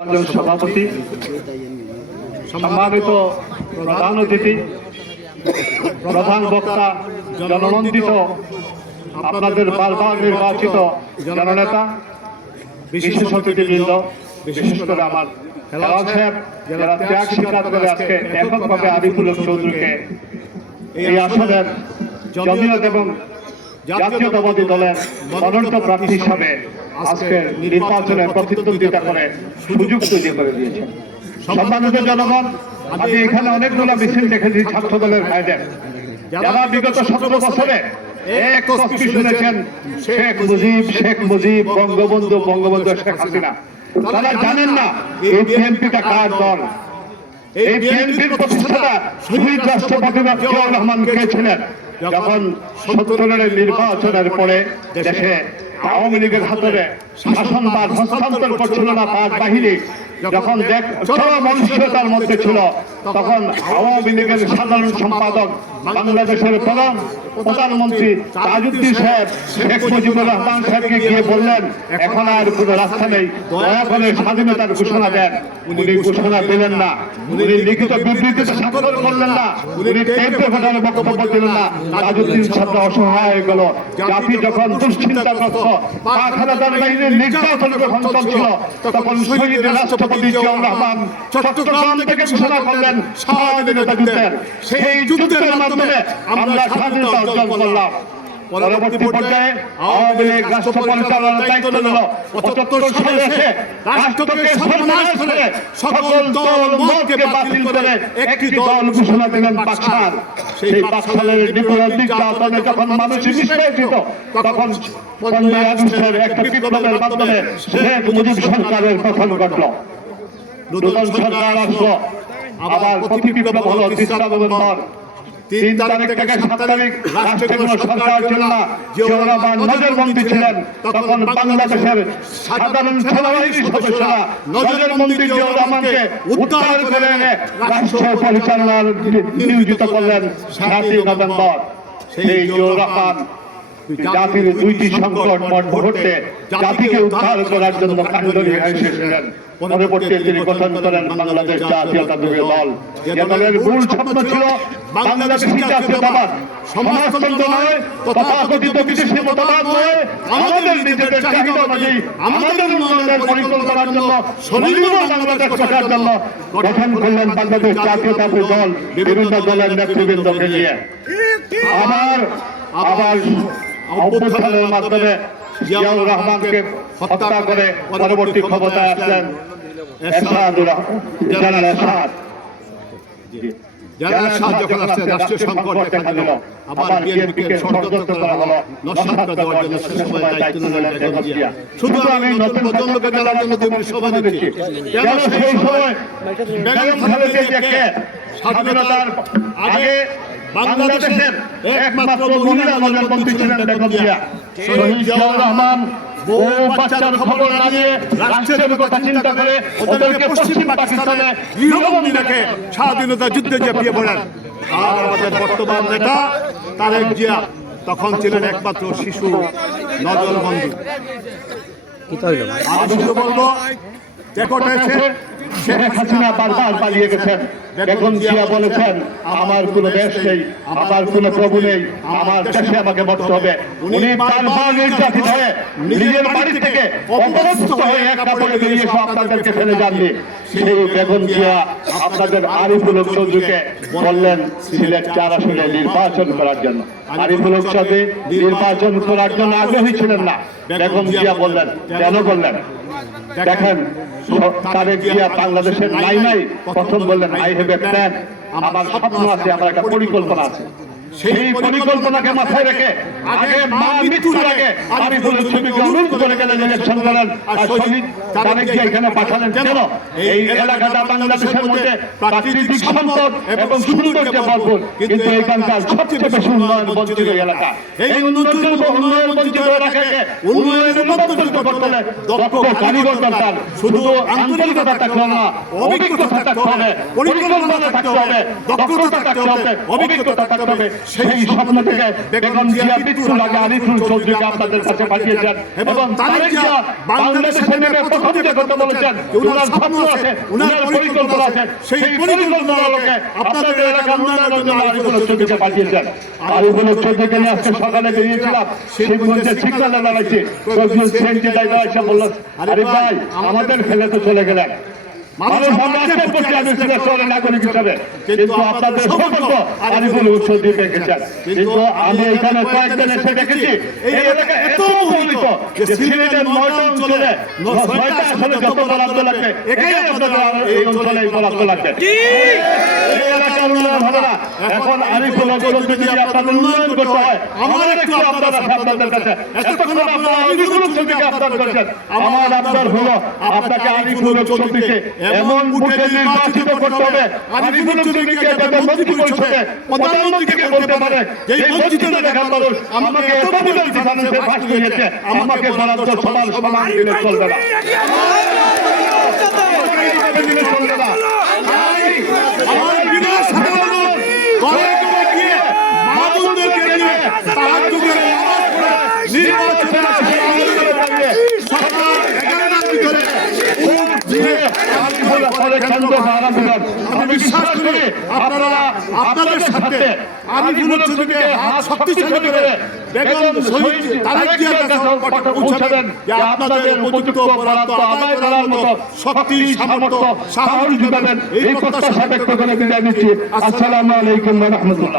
একজন সভাপতি, সম্মানিত প্রধান অতিথি, প্রধান বক্তা, জননন্দিত আপনাদের বারবার নির্বাচিত জননেতা, বিশেষ অতিথিবৃন্দ, বিশেষ করে আমার হেলাল সাহেব যারা ত্যাগ স্বীকার করে আজকে এককভাবে আরিফুল হক চৌধুরীকে এই আসনের জমিয়ত এবং জাতীয়তাবাদী দলের মনোনীত প্রার্থী হিসাবে আজকে নির্বাচনে প্রতিদ্বন্দ্বিতা করে সুযোগ তৈরি করে দিয়েছেন। সম্মানিত জনগণ, আমি এখানে অনেকগুলো মিছিল দেখেছি ছাত্র দলের ভাইদের, যারা বিগত 17 বছরে এক তসবি শুনেছেন শেখ মুজিব, বঙ্গবন্ধু শেখ হাসিনা। তারা জানেন না এই বিএনপিটা কার দল। এই বিএনপির প্রতিষ্ঠাতা শহীদ রাষ্ট্রপতি জিয়াউর রহমান কে ছিলেন। যখন 70-এর নির্বাচনের পরে দেশে আওয়ামী লীগের হাতে শাসনভার হস্তান্তর করছিল না তার বাহিনী, যখন মনুষ্যতার মধ্যে ছিল, তখন আওয়ামী লীগের সাধারণ সম্পাদক বাংলাদেশের প্রধানমন্ত্রী তাজউদ্দিন সাহেব শেখ মুজিবুর রহমান সাহেবকে গিয়ে বললেন, এখন আর কোনো রাস্তা নেই, দয়া করে স্বাধীনতার ঘোষণা দেন। উনি ঘোষণা দিলেন না, উনি লিখিত বিবৃতিতে স্বাক্ষর করলেন না, উনি টেপে ঘটনার বক্তব্য দিলেন না। তাজউদ্দিন সাহেব অসহায় হয়ে গেল। জাতি যখন দুশ্চিন্তাগ্রস্ত, পাক হানাদার বাহিনীর নির্যাতন যখন চলছিল, তখন শহীদ রাষ্ট্রপতি জিয়াউর রহমান চট্টগ্রাম থেকে ঘোষণা করলেন স্বাধীনতা যুদ্ধের। সেই যুদ্ধের মাধ্যমে আমরা স্বাধীনতা অর্জন করলাম। পরবর্তী পর্যায়ে আওয়ামী লীগ রাষ্ট্র পরিচালনার দায়িত্ব নিল। 75 সালে এসে রাষ্ট্রকে সর্বনাশ করে সকল দল মতকে বাতিল করে একটি দল ঘোষণা দিলেন পাকশাল। সেই পাকশালের নির্যাতনে যখন মানুষ নিষ্পেষিত, তখন 15 আগস্টের একটি বিপ্লবের মাধ্যমে শেখ মুজিব সরকারের পতন ঘটল। নতুন সরকার আসলো, আবার প্রতি বিপ্লব হলো 3 নভেম্বর। 3 তারিখ থেকে 7 তারিখ রাষ্ট্রে কোনো সরকার ছিল না, জিয়াউর রহমান নজরবন্দি ছিলেন। তখন বাংলাদেশের সাধারণ সেনাবাহিনীর সদস্যরা নজরবন্দি জিয়াউর রহমানকে উদ্ধার করে এনে রাষ্ট্র পরিচালনার নিয়োজিত করলেন 7 নভেম্বর। সেই জিয়াউর রহমান জাতির 2টি সংকট মুহূর্তে জাতিকে উদ্ধার করার জন্য কাণ্ডরী এসেছিলেন। পরবর্তীতে তিনি গঠন করেন বাংলাদেশ জাতীয়তাবাদী দল। যে দলের মূল স্বপ্ন ছিল বাংলাদেশের জাতীয়তাবাদ, সমাজতন্ত্র নয়, তথাকথিত বিদেশি মতবাদ নয়, আমাদের নিজেদের চাহিদা অনুযায়ী আমাদের উন্নয়নের পরিকল্পনার জন্য স্বনির্ভর বাংলাদেশ গড়ার জন্য গঠন করলেন বাংলাদেশ জাতীয়তাবাদী দল বিভিন্ন দলের নেতৃবৃন্দকে নিয়ে। আবার অভ্যুত্থানের মাধ্যমে জিয়াউর রহমানকে হত্যা করে পরবর্তী ক্ষমতায় আসলেন জেনারেল এরশাদ। যখন আসছে রাষ্ট্রীয় সংকট দেখা দিল, আবার বিএনপিকে ষড়যন্ত্র করা হলো, নস্যাৎ দেওয়ার জন্য সে সময় দায়িত্ব নিলেন বেগম জিয়া। শুধু আমি নতুন প্রজন্মকে জানার জন্য তুমি সভা দিচ্ছি, কেন সেই সময় বেগম খালেদা জিয়াকে স্বাধীনতার আগে বাংলাদেশের একমাত্র মহিলা প্রধানমন্ত্রী ছিলেন বেগম জিয়া। শহীদ জিয়াউর রহমান বউ বাচ্চার খবর না নিয়ে রাষ্ট্রের কথা চিন্তা করে ওদেরকে পশ্চিম পাকিস্তানে গৃহবন্দী রেখে স্বাধীনতা যুদ্ধে ঝাঁপিয়ে পড়েন। আর আমাদের বর্তমান নেতা তারেক জিয়া তখন ছিলেন একমাত্র শিশু, নজরবন্দী। আমি শুধু বলবো, শেখ হাসিনা বারবার পালিয়ে গেছেন। বেগম জিয়া বলেছেন, আমার কোনো দেশ নেই, আমার কোনো প্রভু নেই, আমার দেশে আমাকে মরতে হবে। উনি বারবার নির্যাতিত হয়ে নিজের বাড়ি থেকে অপদস্থ হয়ে এক কাপড়ে বেরিয়ে এসে আপনাদেরকে ফেলে যাননি। সেই বেগম জিয়া আপনাদের আরিফুল হক চৌধুরীকে বললেন সিলেট 4 আসনে নির্বাচন করার জন্য। আরিফুল হক চৌধুরী নির্বাচন করার জন্য আগ্রহী ছিলেন না। বেগম জিয়া বললেন, কেন বললেন? দেখেন, তারেক জিয়া বাংলাদেশের নাই প্রথম বললেন, আই হ্যাভ এ প্ল্যান, আমার স্বপ্ন আছে, আমার একটা পরিকল্পনা আছে। সেই পরিকল্পনাকে মাথায় রেখে আগে মৃত্যুর আগে আরিফুল হক চৌধুরীকে অনুরোধ করে গেলেন ইলেকশন করেন, আর শহীদ তারেক জিয়া এখানে পাঠালেন। কেন? এই এলাকাটা বাংলাদেশের মধ্যে প্রাকৃতিক সম্পদ এবং সৌন্দর্যে ভরপুর, কিন্তু এখানকার সবচেয়ে বেশি উন্নয়ন বঞ্চিত এলাকা। এই উন্নয়ন বঞ্চিত এলাকাকে উন্নয়নের মাধ্যমে করতে হলে দক্ষ কারিগর দরকার। শুধু আন্তরিকতা থাকলে না, অভিজ্ঞতা থাকতে হবে, পরিকল্পনা থাকতে হবে, দক্ষতা থাকতে হবে, অভিজ্ঞতা থাকতে হবে। সেই স্বপ্ন থেকে বেগম জিয়া মৃত্যুর আগে আরিফুল চৌধুরীকে আপনাদের কাছে পাঠিয়েছেন এবং তারেক জিয়া বাংলাদেশের নেমে প্রথম যে কথা বলেছেন ওনার স্বপ্ন আছে, ওনার পরিকল্পনা আছে, সেই পরিকল্পনার আলোকে আপনাদের এলাকার উন্নয়নের জন্য আরিফুল চৌধুরীকে পাঠিয়েছেন। আরিফুল চৌধুরীকে নিয়ে আজকে সকালে বেরিয়েছিলাম, শিবগঞ্জে সিগন্যালে দাঁড়াইছি, সিএনজি ড্রাইভার এসে বলল, আরে ভাই আমাদের ফেলে তো চলে গেলেন, মানুষ আমরা আজকে করছি আমি সিলেটের নাগরিক হিসাবে, কিন্তু আপনাদের সৌভাগ্য আরিফুল চৌধুরীকে গেছেন। কিন্তু আমি এখানে কয়েকদিন এসে দেখেছি এই এলাকা এত অবহেলিত যে সিলেটের 9টা অঞ্চলে 6টা আসলে যত বরাদ্দ লাগবে এটাই আপনাদের এই অঞ্চলে বরাদ্দ লাগবে। এই এলাকার উন্নয়ন হবে না। এখন আরিফুল চৌধুরী যদি আপনাদের উন্নয়ন করতে হয় আমার একটু আপনারা আপনাদের কাছে এতক্ষণ আপনারা আরিফুল চৌধুরীকে আপনার করছেন, আমার আপনার হলো আপনাকে আরিফুল চৌধুরীকে এমন বুথে নির্বাচিত করতে হবে আরিফুল চৌধুরীকে যাতে মন্ত্রী পরিষদে প্রধানমন্ত্রীকে বলতে পারে যে এই বঞ্চিত এলাকার মানুষ আমাকে এত বিরোধী ফাইন্যান্সে পাশ করিয়েছে, আমাকে বরাদ্দ সমান সমান দিলে চলবে না, দিলে চলবে না। আমার বিনাশ সাধারণ ঘরে ঘরে গিয়ে মা বোনদেরকে নিয়ে তাহাজ্জুদের নামাজ পড়ে নির্বাচনের সরকার 11টার ভিতরে আমি বিশ্বাস করি আপনারা আপনাদের সাথে আরিফুল চৌধুরীকে হাত শক্তিশালী করে বেগম শহীদ তারেক জিয়ার কাছে পৌঁছাবেন যে আপনাদের উপযুক্ত বরাদ্দ আদায় করার মতো শক্তি সামর্থ্য সাহস জুটাবেন। এই প্রত্যাশা ব্যক্ত করে বিদায় নিচ্ছি। আসসালামু আলাইকুম ওয়া রাহমাতুল্লাহ।